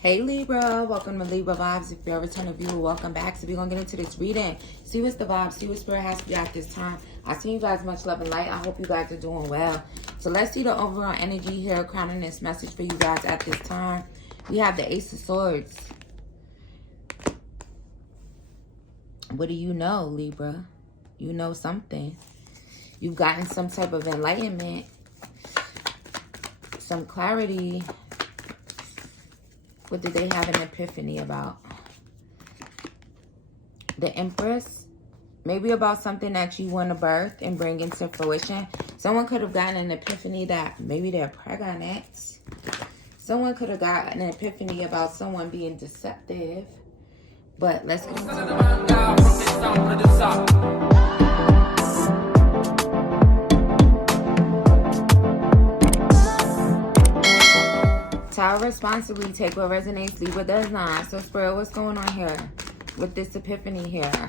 Hey Libra, welcome to Libra Vibes. If you're a returning viewer, welcome back. So we're going to get into this reading. See what's the vibe, see what spirit has for you at this time. I send you guys much love and light. I hope you guys are doing well. So let's see the overall energy here, crowning this message for you guys at this time. We have the Ace of Swords. What do you know, Libra? You know something. You've gotten some type of enlightenment, some clarity. What did they have an epiphany about? The Empress. Maybe about something that you want to birth and bring into fruition. Someone could have gotten an epiphany that maybe they're pregnant. Someone could have gotten an epiphany about someone being deceptive. But let's get into it. Tell responsibly, take what resonates, leave what does not. So Spirit, what's going on here with this epiphany here?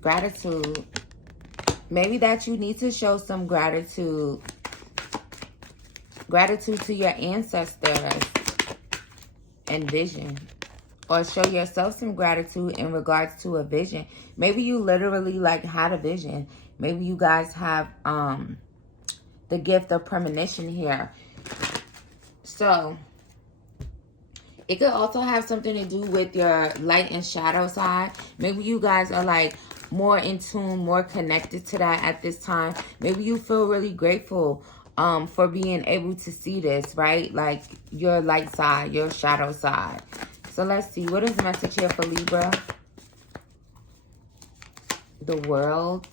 Gratitude. Maybe that you need to show some gratitude. Gratitude to your ancestors and vision. Or show yourself some gratitude in regards to a vision. Maybe you literally had a vision. Maybe you guys have the gift of premonition here. So, it could also have something to do with your light and shadow side. Maybe you guys are more in tune, more connected to that at this time. Maybe you feel really grateful for being able to see this, right? Like your light side, your shadow side. So let's see. What is the message here for Libra? The World.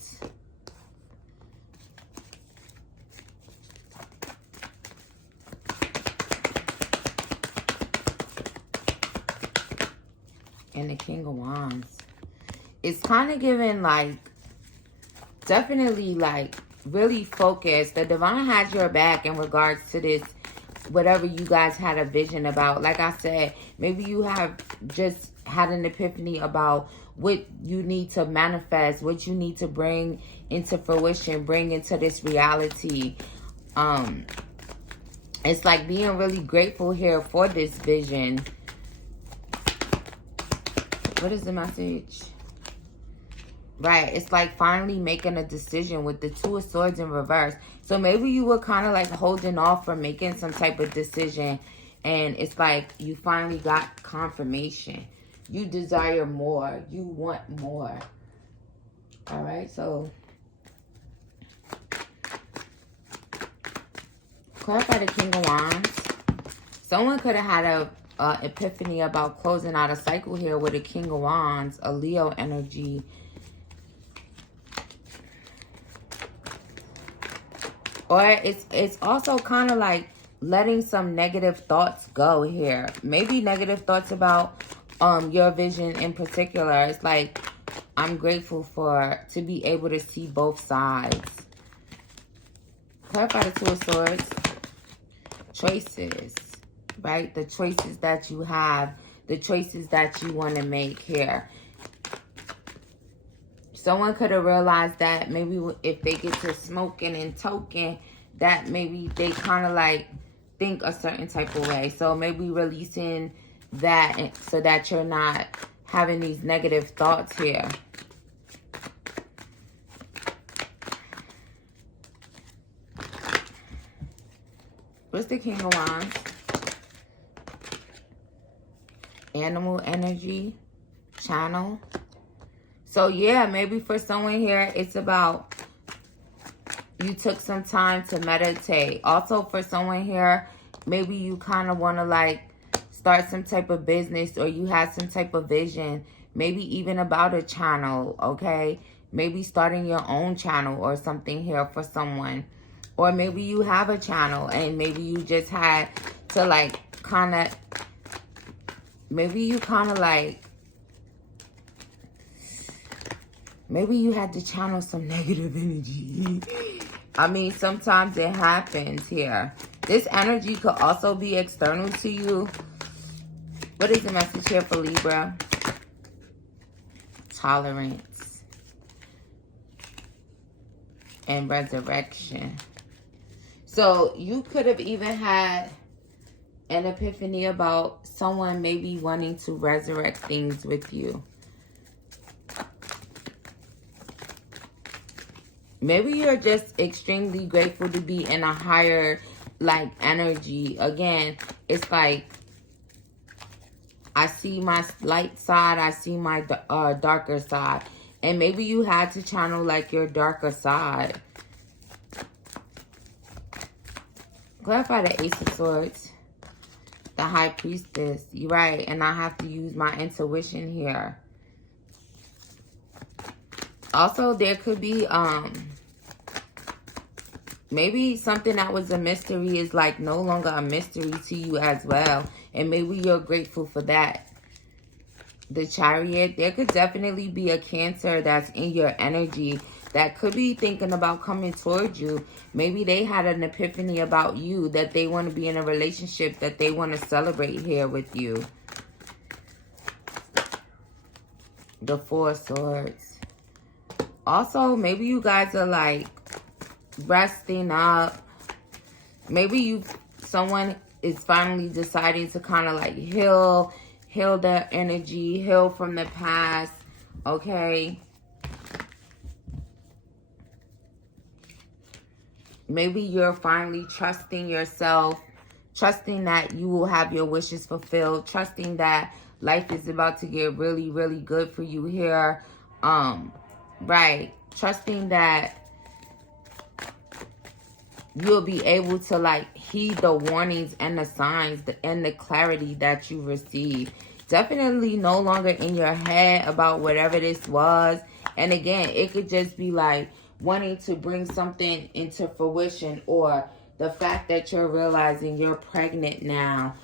And the King of Wands. It's kind of giving definitely really focused. The Divine has your back in regards to this, whatever you guys had a vision about. Like I said, maybe you have just had an epiphany about what you need to manifest, what you need to bring into fruition, bring into this reality. It's like being really grateful here for this vision. What is the message? Right, it's like finally making a decision with the Two of Swords in reverse. So maybe you were kind of holding off from making some type of decision. And it's like you finally got confirmation. You desire more. You want more. All right, so clarify the King of Wands. Someone could have had a epiphany about closing out a cycle here with a King of Wands, a Leo energy. Or it's also kind of letting some negative thoughts go here. Maybe negative thoughts about your vision in particular. It's like, I'm grateful to be able to see both sides. Clarify the Two of Swords. Choices. Right? The choices that you have, the choices that you want to make here. Someone could have realized that maybe if they get to smoking and toking, that maybe they kind of think a certain type of way. So maybe releasing that so that you're not having these negative thoughts here. What's the King of Wands? Animal energy, channel. So yeah, maybe for someone here, it's about you took some time to meditate. Also for someone here, maybe you kind of want to start some type of business, or you had some type of vision, maybe even about a channel, okay? Maybe starting your own channel or something here for someone. Or maybe you have a channel and maybe you just had to maybe you maybe you had to channel some negative energy. I mean, sometimes it happens here. This energy could also be external to you. What is the message here for Libra? Tolerance and resurrection. So you could have even had An epiphany about someone maybe wanting to resurrect things with you. Maybe you're just extremely grateful to be in a higher, like, energy. Again, it's like, I see my light side, I see my darker side. And maybe you had to channel, like, your darker side. Clarify the Ace of Swords. The High Priestess. You're right. And I have to use my intuition here. Also, there could be, maybe something that was a mystery is, like, no longer a mystery to you as well. And maybe you're grateful for that. The Chariot. There could definitely be a Cancer that's in your energy that could be thinking about coming towards you. Maybe they had an epiphany about you, that they want to be in a relationship, that they want to celebrate here with you. The Four of Swords. Also, maybe you guys are, like, resting up. Maybe someone is finally deciding to kind of, like, heal their energy, heal from the past, okay? Maybe you're finally trusting yourself, trusting that you will have your wishes fulfilled, trusting that life is about to get really, really good for you here. Right. Trusting that you'll be able to, like, heed the warnings and the signs and the clarity that you receive. Definitely no longer in your head about whatever this was. And again, it could just be like wanting to bring something into fruition, or the fact that you're realizing you're pregnant now.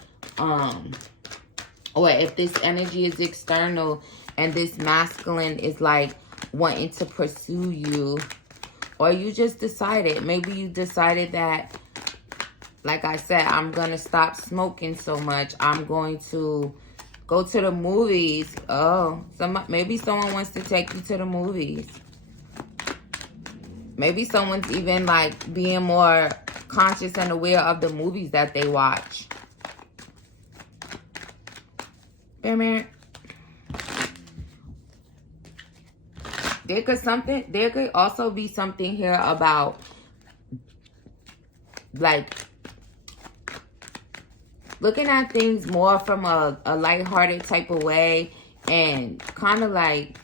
Or if this energy is external and this masculine is, like, wanting to pursue you. Or you just decided, maybe you decided that, like I said, I'm going to stop smoking so much. I'm going to go to the movies. Oh, maybe someone wants to take you to the movies. Maybe someone's even, like, being more conscious and aware of the movies that they watch. There could also be something here about, like, looking at things more from a lighthearted type of way, and kind of like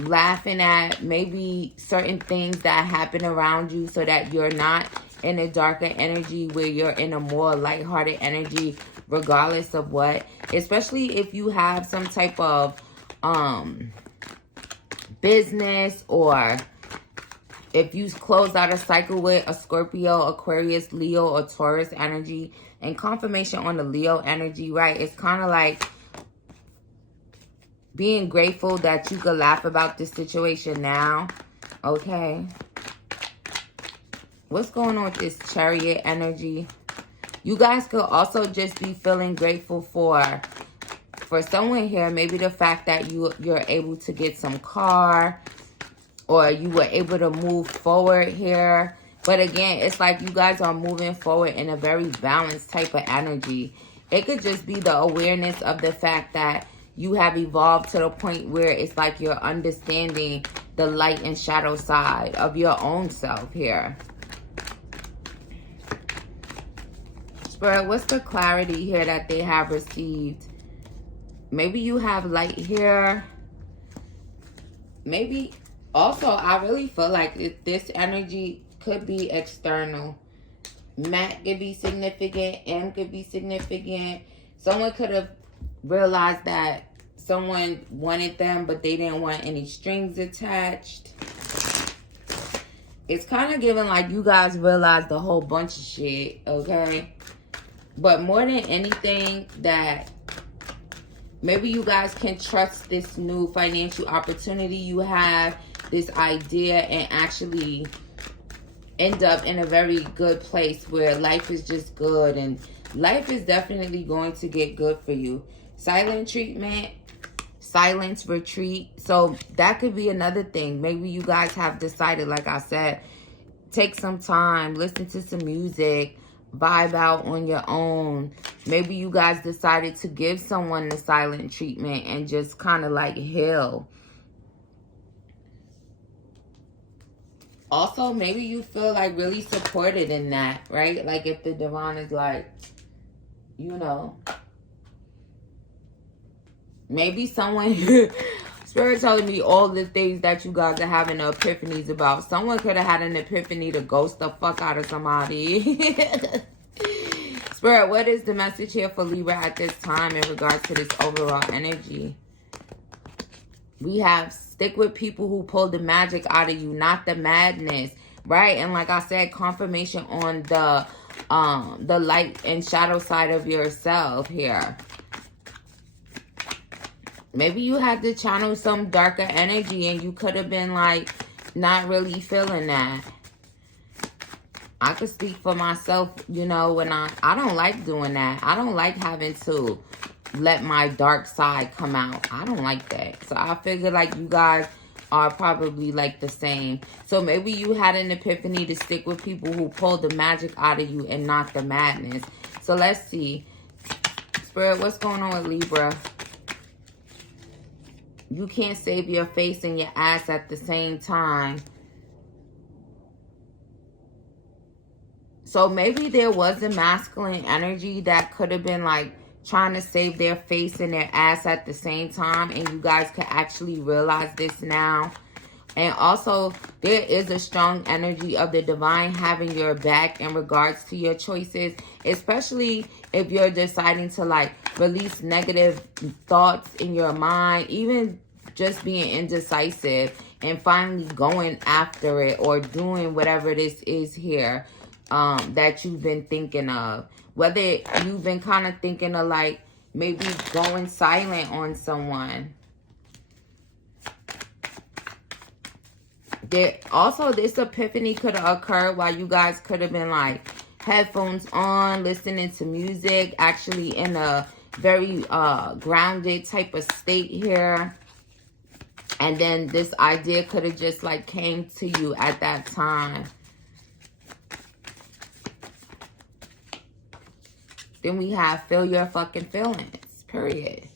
laughing at maybe certain things that happen around you, so that you're not in a darker energy, where you're in a more lighthearted energy regardless of what. Especially if you have some type of business, or if you close out a cycle with a Scorpio, Aquarius, Leo, or Taurus energy. And confirmation on the Leo energy, right? It's kind of like being grateful that you could laugh about this situation now. Okay. What's going on with this Chariot energy? You guys could also just be feeling grateful for someone here. Maybe the fact that you're able to get some car, or you were able to move forward here. But again, it's like you guys are moving forward in a very balanced type of energy. It could just be the awareness of the fact that you have evolved to the point where it's like you're understanding the light and shadow side of your own self here. Spirit, what's the clarity here that they have received? Maybe you have light here. Maybe also, I really feel like this energy could be external. Matt could be significant. M could be significant. Someone could have realized that someone wanted them, but they didn't want any strings attached. It's kind of giving like you guys realized a whole bunch of shit, okay? But more than anything, that maybe you guys can trust this new financial opportunity you have, this idea, and actually end up in a very good place where life is just good, and life is definitely going to get good for you. Silent treatment, silence retreat. So that could be another thing. Maybe you guys have decided, like I said, take some time, listen to some music, vibe out on your own, Maybe you guys decided to give someone the silent treatment and just kind of like heal. Also, maybe you feel like really supported in that, right? Like if the divine is like, you know, maybe someone, Spirit telling me all the things that you guys are having epiphanies about. Someone could have had an epiphany to ghost the fuck out of somebody. Spirit, what is the message here for Libra at this time in regards to this overall energy? We have stick with people who pull the magic out of you, not the madness, right? And like I said, confirmation on the light and shadow side of yourself here. Maybe you had to channel some darker energy and you could have been like not really feeling that. I could speak for myself, you know, when I don't like doing that. I don't like having to let my dark side come out. I don't like that. So I figure like you guys are probably like the same. So maybe you had an epiphany to stick with people who pull the magic out of you and not the madness. So let's see. Spirit, what's going on with Libra? You can't save your face and your ass at the same time. So maybe there was a masculine energy that could have been like trying to save their face and their ass at the same time. And you guys can actually realize this now. And also, there is a strong energy of the divine having your back in regards to your choices. Especially if you're deciding to like release negative thoughts in your mind. Even just being indecisive and finally going after it or doing whatever this is here that you've been thinking of. Whether you've been kind of thinking of like maybe going silent on someone. Also, this epiphany could have occurred while you guys could have been like headphones on, listening to music, actually in a very grounded type of state here. And then this idea could have just like came to you at that time. Then we have feel your fucking feelings, period.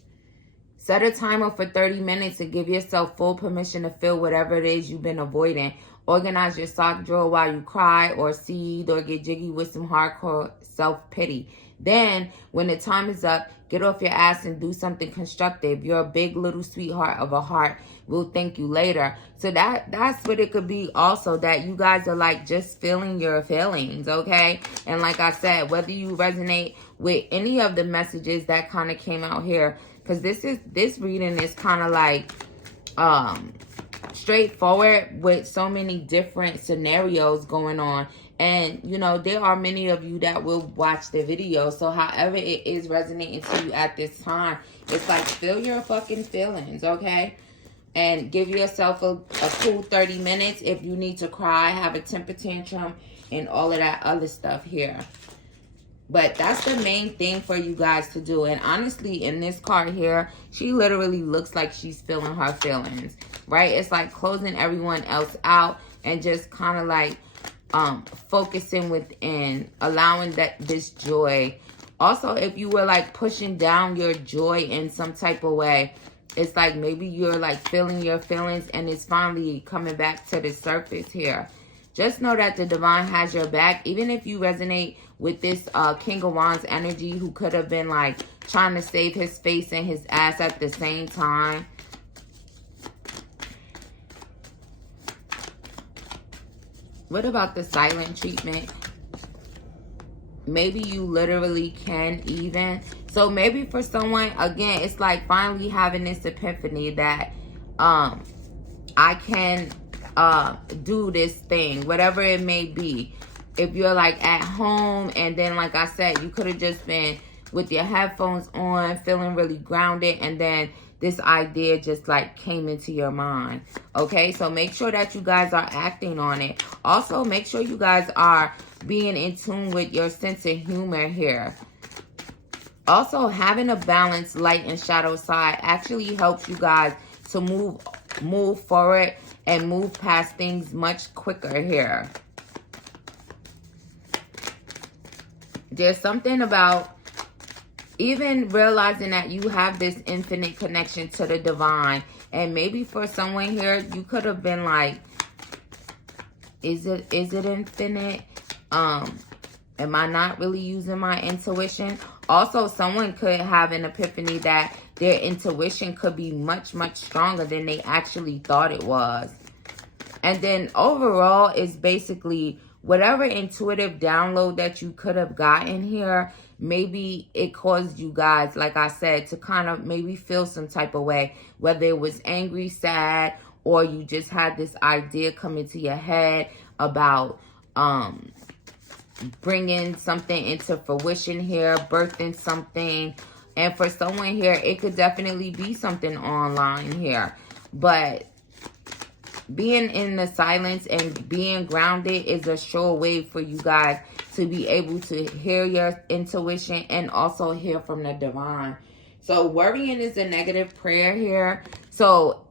Set a timer for 30 minutes to give yourself full permission to feel whatever it is you've been avoiding. Organize your sock drawer while you cry or seethe or get jiggy with some hardcore self-pity. Then, when the time is up, get off your ass and do something constructive. You're a big little sweetheart of a heart. We'll thank you later. So that's what it could be also, that you guys are like just feeling your feelings, okay? And like I said, whether you resonate with any of the messages that kind of came out here, because this reading is kind of like straightforward with so many different scenarios going on. And, you know, there are many of you that will watch the video. So however it is resonating to you at this time, it's like feel your fucking feelings, okay? And give yourself a cool 30 minutes if you need to cry, have a temper tantrum, and all of that other stuff here. But that's the main thing for you guys to do. And honestly, in this card here, she literally looks like she's feeling her feelings, right? It's like closing everyone else out and just kind of like focusing within, allowing this joy. Also, if you were like pushing down your joy in some type of way, it's like maybe you're like feeling your feelings and it's finally coming back to the surface here. Just know that the divine has your back. Even if you resonate with this King of Wands energy who could have been like trying to save his face and his ass at the same time. What about the silent treatment? Maybe you literally can even. So maybe for someone, again, it's like finally having this epiphany that I can do this thing, whatever it may be. If you're like at home and then like I said, you could have just been with your headphones on, feeling really grounded, and then this idea just like came into your mind. Okay, so make sure that you guys are acting on it. Also, make sure you guys are being in tune with your sense of humor here. Also, having a balanced light and shadow side actually helps you guys to move forward and move past things much quicker here. There's something about even realizing that you have this infinite connection to the divine. And maybe for someone here, you could have been like, is it infinite? Am I not really using my intuition? Also, someone could have an epiphany that their intuition could be much, much stronger than they actually thought it was. And then overall, it's basically whatever intuitive download that you could have gotten here, maybe it caused you guys, like I said, to kind of maybe feel some type of way, whether it was angry, sad, or you just had this idea come into your head about bringing something into fruition here, birthing something. And for someone here, it could definitely be something online here. But being in the silence and being grounded is a sure way for you guys to be able to hear your intuition and also hear from the divine. So worrying is a negative prayer here. So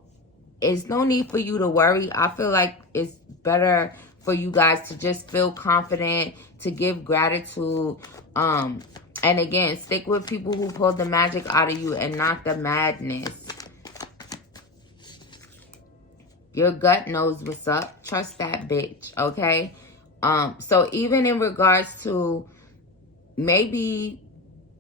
it's no need for you to worry. I feel like it's better for you guys to just feel confident, to give gratitude. And again, stick with people who pull the magic out of you and not the madness. Your gut knows what's up. Trust that bitch, okay? So even in regards to maybe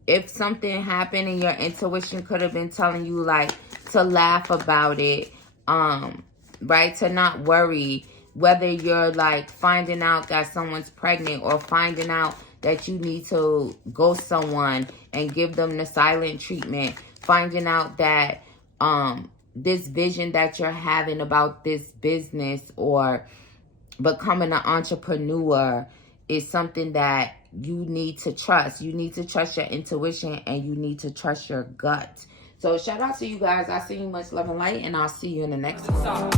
if something happened and your intuition could have been telling you like to laugh about it, right? To not worry, whether you're like finding out that someone's pregnant or finding out that you need to ghost someone and give them the silent treatment, finding out that this vision that you're having about this business or becoming an entrepreneur is something that you need to trust. You need to trust your intuition and you need to trust your gut. So shout out to you guys. I send you much love and light, and I'll see you in the next one.